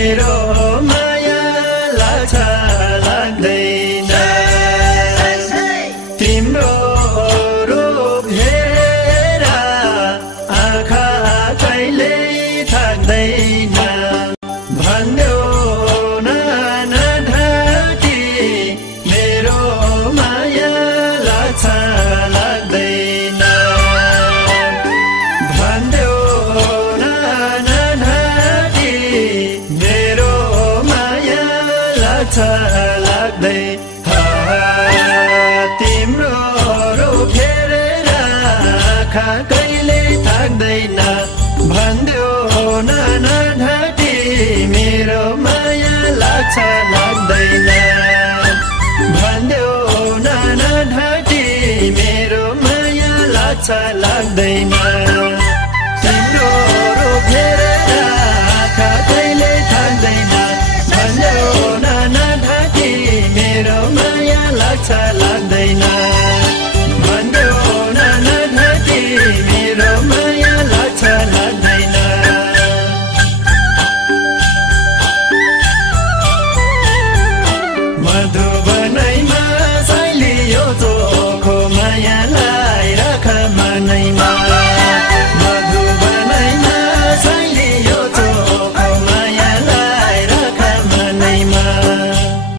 मेरो माया लाग्छ लाग्दैन तिम्रो रूप हेरेर आँखा कहिले थाक्दैन भन्देऊ न नढाकी मेरो माया लाग्छ लाग्दैन भन्देऊ न नढाकी मेरो माया लाग्छ लाग्दैन तिम्रो रूप हेरेर आँखा कहिले थाक्दैन भन्देऊ न नढाकी मेरो माया लाग्छ लाग्दैन भन्देऊ न नढाकी मेरो माया लाग्छ लाग्दैन तिम्रो रूप हेरेर आँखा कहिले थाक्दैन भन्देऊ न नढाकी मेरो माया लाग्छ लाग्दैन भन्देऊ न नढाकी मेरो माया लाग्छ लाग्दैन मधुबनैमा साइलियो चोखो मायालाई राख मनैमा